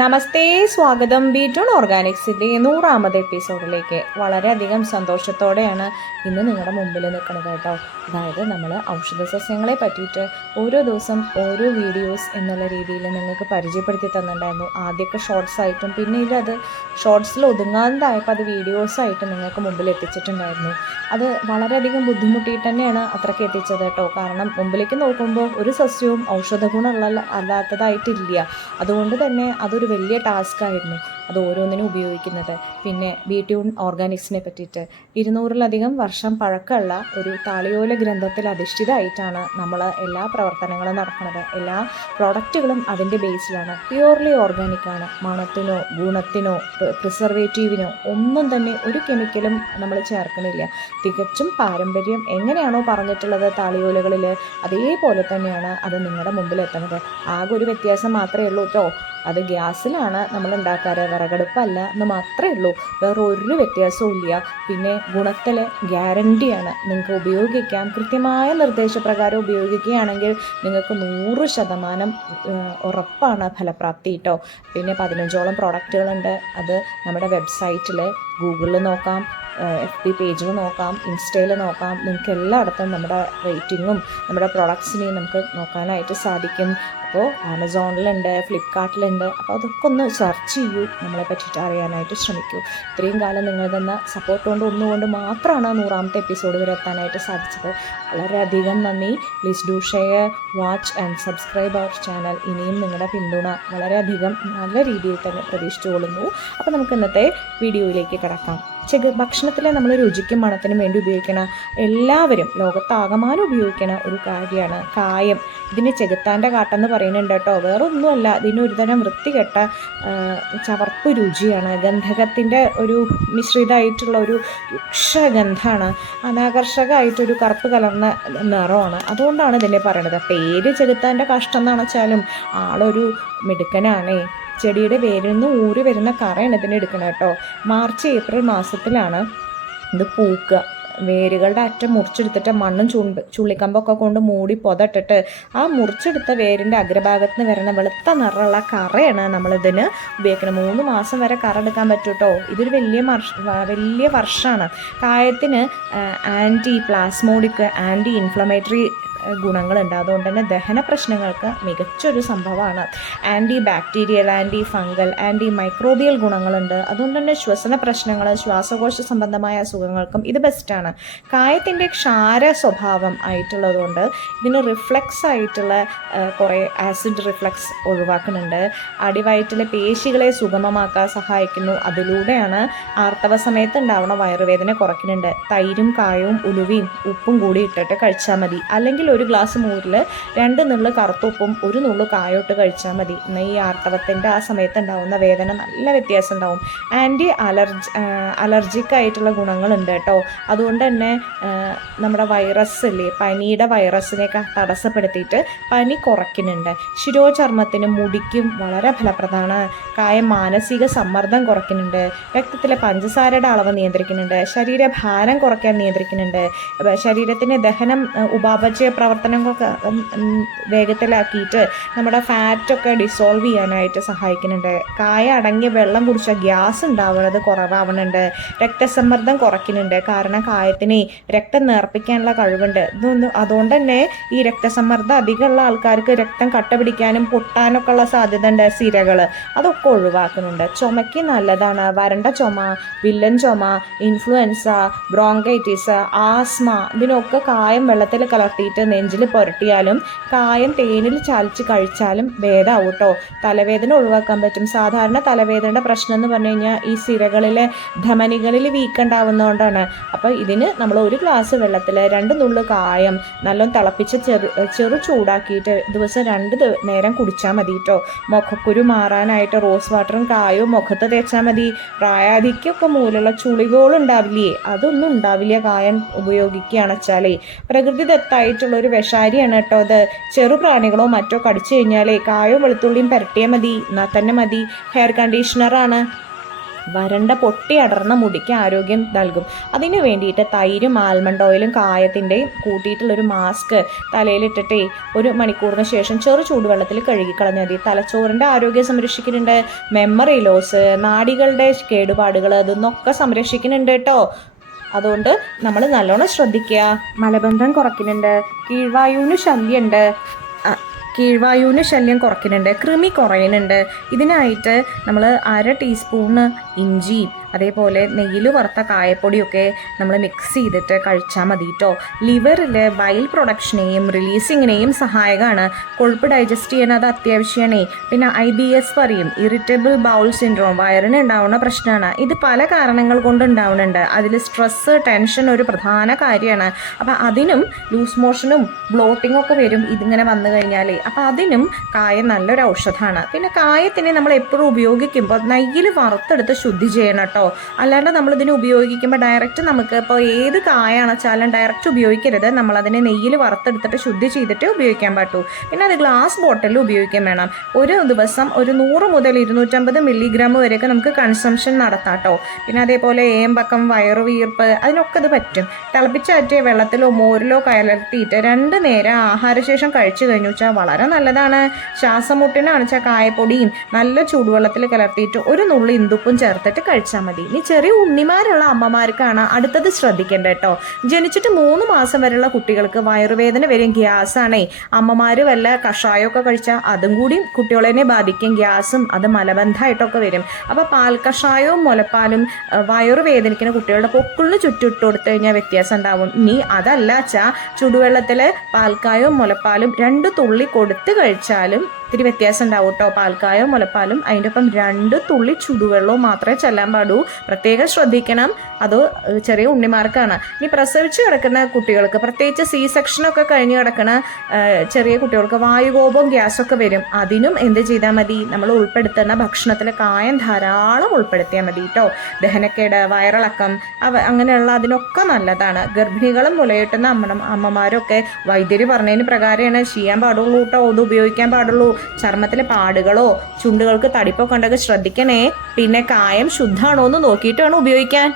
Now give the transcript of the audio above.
നമസ്തേ, സ്വാഗതം. ബി2 ഓർഗാനിക്സിൻ്റെ 100ാമത് എപ്പിസോഡിലേക്ക് വളരെയധികം സന്തോഷത്തോടെയാണ് ഇന്ന് നിങ്ങളുടെ മുമ്പിൽ നിൽക്കുന്നത് കേട്ടോ. അതായത് നമ്മൾ ഔഷധ സസ്യങ്ങളെ പറ്റിയിട്ട് ഓരോ ദിവസം ഓരോ വീഡിയോസ് എന്നുള്ള രീതിയിൽ നിങ്ങൾക്ക് പരിചയപ്പെടുത്തി തന്നിട്ടുണ്ടായിരുന്നു. ആദ്യമൊക്കെ ഷോർട്സ് ആയിട്ടും പിന്നീട് അത് ഷോർട്സിൽ ഒതുങ്ങാതായപ്പോൾ അത് വീഡിയോസായിട്ട് നിങ്ങൾക്ക് മുമ്പിൽ എത്തിച്ചിട്ടുണ്ടായിരുന്നു. അത് വളരെയധികം ബുദ്ധിമുട്ടിയിട്ട് തന്നെയാണ് അത്രയ്ക്ക് എത്തിച്ചത് കേട്ടോ. കാരണം മുമ്പിലേക്ക് നോക്കുമ്പോൾ ഒരു സസ്യവും ഔഷധ ഗുണമുള്ള അല്ലാത്തതായിട്ടില്ല. അതുകൊണ്ട് തന്നെ അതൊരു വലിയ ടാസ്ക് ആയിരുന്നു അത് ഓരോന്നിനും ഉപയോഗിക്കുന്നത്. പിന്നെ ബി2 ഓർഗാനിക്സിനെ പറ്റിയിട്ട് 200-ലധികം വർഷം പഴക്കമുള്ള ഒരു താളിയോല ഗ്രന്ഥത്തിൽ അധിഷ്ഠിതമായിട്ടാണ് നമ്മൾ എല്ലാ പ്രവർത്തനങ്ങളും നടക്കുന്നത്. എല്ലാ പ്രോഡക്റ്റുകളും അതിൻ്റെ ബേസിലാണ്. പ്യുവർലി ഓർഗാനിക്കാണ്. മണത്തിനോ ഗുണത്തിനോ പ്രിസർവേറ്റീവിനോ ഒന്നും തന്നെ ഒരു കെമിക്കലും നമ്മൾ ചേർക്കണില്ല. തികച്ചും പാരമ്പര്യം എങ്ങനെയാണോ പറഞ്ഞിട്ടുള്ളത് താളിയോലകളിൽ, അതേപോലെ തന്നെയാണ് അത് നിങ്ങളുടെ മുമ്പിൽ എത്തുന്നത്. ആകെ ഒരു വ്യത്യാസം മാത്രമേ ഉള്ളൂ കേട്ടോ. അത് ഗ്യാസിലാണ് നമ്മൾ ഉണ്ടാക്കാറ്, വിറകടുപ്പല്ല എന്ന് മാത്രമേ ഉള്ളൂ. വേറെ ഒരു വ്യത്യാസവും ഇല്ല. പിന്നെ ഗുണത്തിൽ ഗ്യാരണ്ടിയാണ്. നിങ്ങൾക്ക് ഉപയോഗിക്കാം. കൃത്യമായ നിർദ്ദേശപ്രകാരം ഉപയോഗിക്കുകയാണെങ്കിൽ നിങ്ങൾക്ക് 100% ഉറപ്പാണ് ഫലപ്രാപ്തി കേട്ടോ. പിന്നെ 15ഓളം പ്രോഡക്റ്റുകളുണ്ട്. അത് നമ്മുടെ വെബ്സൈറ്റിൽ, ഗൂഗിളിൽ നോക്കാം, FB പേജിൽ നോക്കാം, ഇൻസ്റ്റയിൽ നോക്കാം. നിങ്ങൾക്ക് എല്ലായിടത്തും നമ്മുടെ റേറ്റിങ്ങും നമ്മുടെ പ്രൊഡക്ട്സിനെയും നമുക്ക് നോക്കാനായിട്ട് സാധിക്കും. അപ്പോൾ ആമസോണിലുണ്ട്, ഫ്ലിപ്കാർട്ടിലുണ്ട്. അപ്പോൾ അതൊക്കെ ഒന്ന് സെർച്ച് ചെയ്യൂ, നമ്മളെ പറ്റിയിട്ട് അറിയാനായിട്ട് ശ്രമിക്കൂ. ഇത്രയും കാലം നിങ്ങൾ തന്ന സപ്പോർട്ട് കൊണ്ട് ഒന്നുകൊണ്ട് മാത്രമാണ് 100ാമത്തെ എപ്പിസോഡ് വരെ എത്താനായിട്ട് സാധിച്ചത്. വളരെയധികം നന്ദി. Please do share, watch and subscribe our channel. ഇനിയും നിങ്ങളുടെ പിന്തുണ വളരെയധികം നല്ല രീതിയിൽ തന്നെ പ്രതീക്ഷിച്ചുകൊള്ളുന്നു. അപ്പോൾ നമുക്ക് ഇന്നത്തെ വീഡിയോയിലേക്ക് കിടക്കാം. ഭക്ഷണത്തിലെ നമ്മൾ രുചിക്കും മണത്തിനും വേണ്ടി ഉപയോഗിക്കണ, എല്ലാവരും ലോകത്താകമാനം ഉപയോഗിക്കണ ഒരു കാര്യമാണ് കായം. ഇതിന് ചെകുത്താൻ്റെ കാട്ടെന്ന് പറയുന്നുണ്ട് കേട്ടോ. വേറെ ഒന്നുമല്ല, ഇതിനൊരു തരം വൃത്തികെട്ട ചവർപ്പ് രുചിയാണ്. ഗന്ധകത്തിൻ്റെ ഒരു മിശ്രിതമായിട്ടുള്ള ഒരു രുക്ഷഗന്ധമാണ്. അനാകർഷകമായിട്ടൊരു കറുപ്പ് കലർന്ന നിറമാണ്. അതുകൊണ്ടാണ് ഇതിനെ പറയണത്. പേര് ചെകുത്താൻ്റെ കാഷ്ടം എന്നാണ് വെച്ചാലും ആളൊരു മിടുക്കനാണേ. ചെടിയുടെ വേരിൽ നിന്ന് ഊറി വരുന്ന കറയാണ് ഇതിന് എടുക്കണം കേട്ടോ. മാർച്ച് ഏപ്രിൽ മാസത്തിലാണ് ഇത് പൂക്കുക. വേരുകളുടെ അറ്റം മുറിച്ചെടുത്തിട്ട് മണ്ണും ചുള്ളിക്കമ്പൊക്കെ കൊണ്ട് മൂടി പൊതട്ടിട്ട് ആ മുറിച്ചെടുത്ത വേരിൻ്റെ അഗ്രഭാഗത്ത് നിന്ന് വരുന്ന വെളുത്ത നിറമുള്ള കറയാണ് നമ്മളിതിന് ഉപയോഗിക്കണം. 3 മാസം വരെ കറ എടുക്കാൻ പറ്റും കേട്ടോ. ഇതൊരു വലിയ വർഷമാണ്. കായത്തിന് ആൻറ്റി പ്ലാസ്മോഡിക്, ആൻറ്റി ഇൻഫ്ലമേറ്ററി ഗുണങ്ങളുണ്ട്. അതുകൊണ്ട് തന്നെ ദഹന പ്രശ്നങ്ങൾക്ക് മികച്ചൊരു സംഭവമാണ്. Anti bacterial, anti fungal, anti microbial ഗുണങ്ങളുണ്ട്. അതുകൊണ്ട് തന്നെ ശ്വസന പ്രശ്നങ്ങൾ, ശ്വാസകോശ സംബന്ധമായ അസുഖങ്ങൾക്കും ഇത് ബെസ്റ്റാണ്. കായത്തിൻ്റെ ക്ഷാര സ്വഭാവം ആയിട്ടുള്ളതുകൊണ്ട് ഇതിന് റിഫ്ലക്സ് ആയിട്ടുള്ള കുറേ ആസിഡ് റിഫ്ലക്സ് ഒഴിവാക്കുന്നുണ്ട്. അടിവയറ്റിലെ പേശികളെ സുഗമമാക്കാൻ സഹായിക്കുന്നു. അതിലൂടെയാണ് ആർത്തവ സമയത്ത് ഉണ്ടാവുന്ന വയറുവേദന കുറയ്ക്കുന്നുണ്ട്. തൈരും കായവും ഉലുവയും ഉപ്പും കൂടി ഇട്ടിട്ട് കഴിച്ചാൽ മതി. അല്ലെങ്കിൽ ഒരു ഗ്ലാസ് മോരിൽ 2 നുള്ള് കറുത്തുപ്പും 1 നുള്ള് കായോട്ട് കഴിച്ചാൽ മതി. എന്നാൽ ഈ ആർത്തവത്തിൻ്റെ ആ സമയത്ത് ഉണ്ടാകുന്ന വേദന നല്ല വ്യത്യാസം ഉണ്ടാവും. ആൻറ്റി അലർജിക് ആയിട്ടുള്ള ഗുണങ്ങളുണ്ട് കേട്ടോ. അതുകൊണ്ട് തന്നെ നമ്മുടെ വൈറസ് ഇല്ലേ, പനിയുടെ വൈറസിനെയൊക്കെ തടസ്സപ്പെടുത്തിയിട്ട് പനി കുറയ്ക്കുന്നുണ്ട്. ശിരോചർമ്മത്തിനും മുടിക്കും വളരെ ഫലപ്രദമാണ്. കായം മാനസിക സമ്മർദ്ദം കുറയ്ക്കുന്നുണ്ട്. രക്തത്തിലെ പഞ്ചസാരയുടെ അളവ് നിയന്ത്രിക്കുന്നുണ്ട്. ശരീരഭാരം കുറയ്ക്കാൻ നിയന്ത്രിക്കുന്നുണ്ട്. ശരീരത്തിൻ്റെ ദഹനം, ഉപാപചയ പ്രവർത്തനങ്ങളൊക്കെ വേഗത്തിലാക്കിയിട്ട് നമ്മുടെ ഫാറ്റൊക്കെ ഡിസോൾവ് ചെയ്യാനായിട്ട് സഹായിക്കുന്നുണ്ട്. കായ അടങ്ങിയ വെള്ളം കുടിച്ചാൽ ഗ്യാസ് ഉണ്ടാവുന്നത് കുറവാവുന്നുണ്ട്. രക്തസമ്മർദ്ദം കുറയ്ക്കുന്നുണ്ട്. കാരണം കായത്തിന് രക്തം നേർപ്പിക്കാനുള്ള കഴിവുണ്ട്. അതുകൊണ്ട് തന്നെ ഈ രക്തസമ്മർദ്ദം അധികമുള്ള ആൾക്കാർക്ക് രക്തം കട്ട പിടിക്കാനും പൊട്ടാനൊക്കെ ഉള്ള സാധ്യത ഉണ്ട്. സിരകൾ അതൊക്കെ ഒഴിവാക്കുന്നുണ്ട്. ചുമയ്ക്ക് നല്ലതാണ്. വരണ്ട ചുമ, വില്ലൻ ചുമ, ഇൻഫ്ലുവൻസ, ബ്രോങ്കൈറ്റിസ്, ആസ്മ, ഇതിനൊക്കെ കായം വെള്ളത്തിൽ കലർത്തിയിട്ട് നെഞ്ചിൽ പുരട്ടിയാലും കായം തേനിൽ ചാലിച്ച് കഴിച്ചാലും ഭേദമാവും കേട്ടോ. തലവേദന ഒഴിവാക്കാൻ പറ്റും. സാധാരണ തലവേദനയുടെ പ്രശ്നം എന്ന് പറഞ്ഞു കഴിഞ്ഞാൽ ഈ സിരകളിലെ ധമനികളിൽ വീക്കുണ്ടാവുന്നതുകൊണ്ടാണ്. അപ്പോൾ ഇതിന് നമ്മൾ 1 ഗ്ലാസ് വെള്ളത്തിൽ 2 നുള്ള് കായം നല്ലോണം തിളപ്പിച്ച് ചെറു ചൂടാക്കിയിട്ട് ദിവസം 2 നേരം കുടിച്ചാൽ മതി കേട്ടോ. മുഖക്കുരു മാറാനായിട്ട് റോസ് വാട്ടറും കായവും മുഖത്ത് തേച്ചാൽ മതി. പ്രായാധിക്യമൊക്കെ മൂലമുള്ള ചുളികളുണ്ടാവില്ലേ, അതൊന്നും ഉണ്ടാവില്ല കായം ഉപയോഗിക്കുകയാണെന്ന് വെച്ചാലേ. പ്രകൃതിദത്തായിട്ടുള്ളൊരു വിഷാരിയാണ് കേട്ടോ അത്. ചെറുപ്രാണികളോ മറ്റോ കടിച്ചു കഴിഞ്ഞാലേ കായോ വെളുത്തുള്ളിയും പുരട്ടിയാൽ മതി, എന്നാൽ തന്നെ മതി. ഹെയർ കണ്ടീഷണറാണ്. വരണ്ട പൊട്ടി അടർന്ന മുടിക്ക് ആരോഗ്യം നൽകും. അതിന് വേണ്ടിയിട്ട് തൈരും ആൽമണ്ട് ഓയിലും കായത്തിൻ്റെയും കൂട്ടിയിട്ടുള്ളൊരു മാസ്ക് തലയിലിട്ടിട്ടേ 1 മണിക്കൂറിന് ശേഷം ചെറു ചൂടുവെള്ളത്തിൽ കഴുകിക്കളഞ്ഞാൽ മതി. തലച്ചോറിൻ്റെ ആരോഗ്യം സംരക്ഷിക്കുന്നുണ്ട്, മെമ്മറി ലോസ്, നാഡികളുടെ കേടുപാടുകൾ അതൊന്നൊക്കെ സംരക്ഷിക്കുന്നുണ്ട് കേട്ടോ. അതുകൊണ്ട് നമ്മൾ നല്ലോണം ശ്രദ്ധിക്കുക. മലബന്ധം കുറയ്ക്കുന്നുണ്ട്, കീഴ്വായുവിന് ശല്യം കുറയ്ക്കുന്നുണ്ട്, കൃമി കുറയുന്നുണ്ട്. ഇതിനായിട്ട് നമ്മൾ 1/2 ടീസ്പൂണ് ഇഞ്ചി അതേപോലെ നെയ്യിൽ വറുത്ത കായപ്പൊടിയൊക്കെ നമ്മൾ മിക്സ് ചെയ്തിട്ട് കഴിച്ചാൽ മതി കേട്ടോ. ലിവറിൽ ബൈൽ പ്രൊഡക്ഷനെയും റിലീസിങ്ങിനെയും സഹായകമാണ്. കൊഴുപ്പ് ഡൈജസ്റ്റ് ചെയ്യാൻ അത് അത്യാവശ്യമാണ്. പിന്നെ IBS പറയും, ഇറിറ്റബിൾ ബൗൾ സിൻഡ്രോം, വയറിന് ഉണ്ടാവുന്ന പ്രശ്നമാണ്. ഇത് പല കാരണങ്ങൾ കൊണ്ട് ഉണ്ടാവുന്നുണ്ട്. അതിൽ സ്ട്രെസ്സ്, ടെൻഷൻ ഒരു പ്രധാന കാര്യമാണ്. അപ്പം അതിനും ലൂസ് മോഷനും ബ്ലോട്ടിങ്ങും ഒക്കെ വരും ഇതിങ്ങനെ വന്നു കഴിഞ്ഞാൽ. അപ്പം അതിനും കായം നല്ലൊരു ഔഷധമാണ്. പിന്നെ കായത്തിനെ നമ്മൾ എപ്പോഴും ഉപയോഗിക്കുമ്പോൾ നെയ്യിൽ വറുത്തെടുത്ത് ശുദ്ധി ചെയ്യണം കേട്ടോ. അല്ലാണ്ട് നമ്മളിതിന് ഉപയോഗിക്കുമ്പോൾ ഡയറക്റ്റ് നമുക്ക് ഇപ്പോൾ ഏത് കായാണെന്ന് വെച്ചാലും ഡയറക്റ്റ് ഉപയോഗിക്കരുത്. നമ്മളതിനെ നെയ്യിൽ വറുത്തെടുത്തിട്ട് ശുദ്ധി ചെയ്തിട്ട് ഉപയോഗിക്കാൻ പറ്റൂ. പിന്നെ അത് ഗ്ലാസ് ബോട്ടിലിൽ ഉപയോഗിക്കാൻ വേണം. ഒരു ദിവസം ഒരു 100 മുതൽ 250 മില്ലിഗ്രാം വരെയൊക്കെ നമുക്ക് കൺസംഷൻ നടത്താം കേട്ടോ. പിന്നെ അതേപോലെ ഏമ്പക്കം, വയറുവീർപ്പ് അതിനൊക്കെ ഇത് പറ്റും. തിളപ്പിച്ചാറ്റിയ വെള്ളത്തിലോ മോരിലോ കലർത്തിയിട്ട് 2 നേരം ആഹാരശേഷം കഴിച്ചു കഴിഞ്ഞു വെച്ചാൽ വളരെ നല്ലതാണ്. ശ്വാസമുട്ടിനാണ് വെച്ചാൽ കായപ്പൊടിയും നല്ല ചൂടുവെള്ളത്തിൽ കലർത്തിയിട്ട് 1 നുള്ളി ഇന്ദുപ്പും ചേർത്തിട്ട് കഴിച്ചാൽ മതി. ഇനി ചെറിയ ഉണ്ണിമാരുള്ള അമ്മമാർക്കാണ് അടുത്തത് ശ്രദ്ധിക്കേണ്ടത് കേട്ടോ. ജനിച്ചിട്ട് 3 മാസം വരെയുള്ള കുട്ടികൾക്ക് വയറുവേദന വരും, ഗ്യാസാണേ. അമ്മമാർ വല്ല കഷായമൊക്കെ കഴിച്ചാൽ അതും കൂടി കുട്ടികളെ ബാധിക്കും. ഗ്യാസും അത് മലബന്ധമായിട്ടൊക്കെ വരും. അപ്പോൾ പാൽ കഷായവും മുലപ്പാലും വയറുവേദനിക്കുന്ന കുട്ടികളുടെ പൊക്കിളിന് ചുറ്റിട്ട് കൊടുത്തു കഴിഞ്ഞാൽ വ്യത്യാസം ഉണ്ടാവും. ഇനി അതല്ല വെച്ചാൽ ചുടുവെള്ളത്തിൽ പാൽക്കായവും മുലപ്പാലും 2 തുള്ളി കൊടുത്ത് കഴിച്ചാലും ഇത്തിരി വ്യത്യാസം ഉണ്ടാവും കേട്ടോ. പാൽക്കായോ മുലപ്പാലും അതിൻ്റെ ഒപ്പം 2 തുള്ളി ചുടുവെള്ളവും മാത്രമേ ചെല്ലാൻ പാടൂ. പ്രത്യേകം ശ്രദ്ധിക്കണം. അത് ചെറിയ ഉണ്ണിമാർക്കാണ്. ഇനി പ്രസവിച്ച് കിടക്കുന്ന കുട്ടികൾക്ക്, പ്രത്യേകിച്ച് സെക്ഷനൊക്കെ കഴിഞ്ഞ് കിടക്കുന്ന ചെറിയ കുട്ടികൾക്ക് വായുകോപവും ഗ്യാസൊക്കെ വരും. അതിനും എന്ത് ചെയ്താൽ മതി? നമ്മൾ ഉൾപ്പെടുത്തുന്ന ഭക്ഷണത്തിൽ കായം ധാരാളം ഉൾപ്പെടുത്തിയാൽ മതി കേട്ടോ. ദഹനക്കേട്, വയറിളക്കം അങ്ങനെയുള്ള അതിനൊക്കെ നല്ലതാണ്. ഗർഭിണികളും മുലയൂട്ടുന്ന അമ്മമാരൊക്കെ വൈദ്യര് പറഞ്ഞതിന് പ്രകാരമാണ് ചെയ്യാൻ പാടുള്ളൂ കേട്ടോ. ഇത് ഉപയോഗിക്കാൻ പാടുള്ളൂ. ചർമ്മത്തിൽ പാടുകളോ ചുണ്ടുകൾക്ക് തടിപ്പൊക്കെ ഉണ്ടെങ്കിൽ ശ്രദ്ധിക്കണേ. പിന്നെ കായം ശുദ്ധമാണോ എന്ന് നോക്കിയിട്ട് വേണം ഉപയോഗിക്കാൻ.